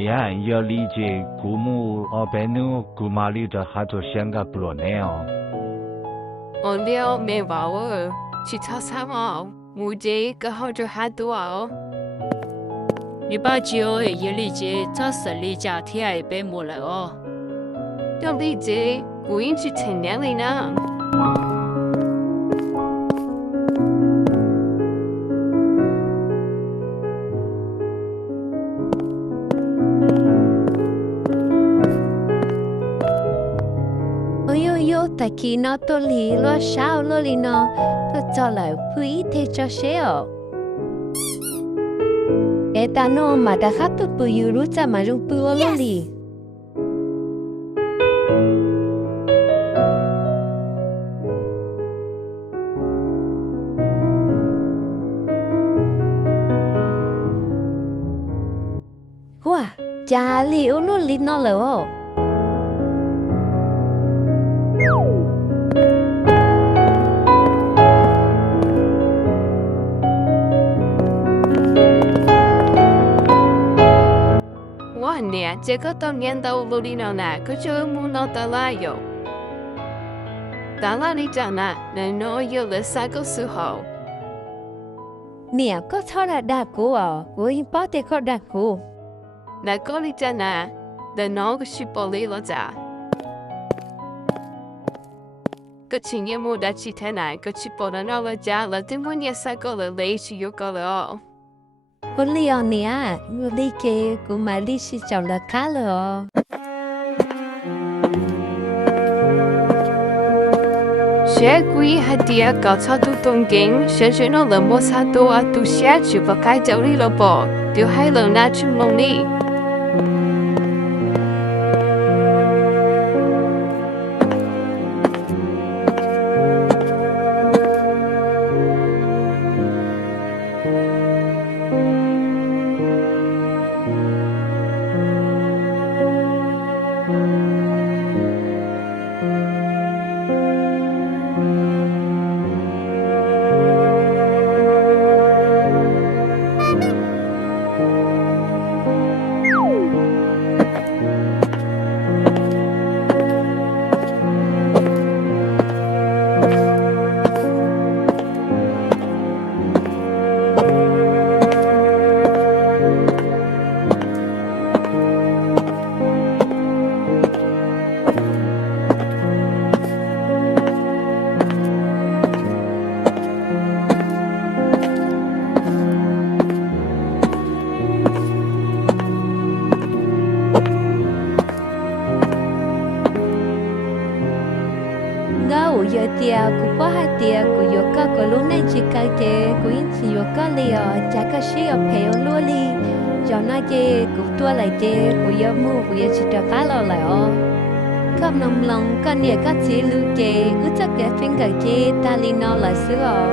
连要理解古母白奴古马里的哈做香港不罗呢哦。我了没话哦，去炒啥嘛？目的个好做哈多哦。你把酒也理解，这是理解天也被没了哦。要理解，我应去成年了呢。tại khi nó tôi lý lo sao lo lý nó tôi cho lại quý thế cho xéo cái ta nó mà đã khát tôi bự rú cha mà rung bự lo lý wow cha liu lo lý nó rồi nè, chỉ có tao nhận đâu lối đi nào nè, cứ cho muốn nó ta lại yo. Ta lại đi chẳng nè, nên nó yêu là sai có sự hậu. Nè, có thọ là đặc của à, của yên bảo thì có đặc của. Nè có đi chẳng nè, để nó có sự bỏ lý lo chả. Cái chuyện như mua đã chỉ thế này, cái sự bỏ nó lo chả là tiếng muốn nhà sai có là lấy sự yêu có là. Có lý on nè, người lý kê của mà lý sĩ chào là khá là sẽ quý hạt địa搞超度东京，选选了冷漠差多啊，都下去不该走里了不，就还能拿去弄你。giờ tia cũng có hai tia cũng giờ có cái lúc này chỉ cái cũng chỉ giờ có lì chả có gì ở phía luôn lì cho nó chơi cũng tua lại chơi cũng giờ mua cũng giờ chỉ cho cá lo lại không nằm lòng con nhà các chị lưu chơi cứ chắc cái phim cái chơi ta lì nó là sữa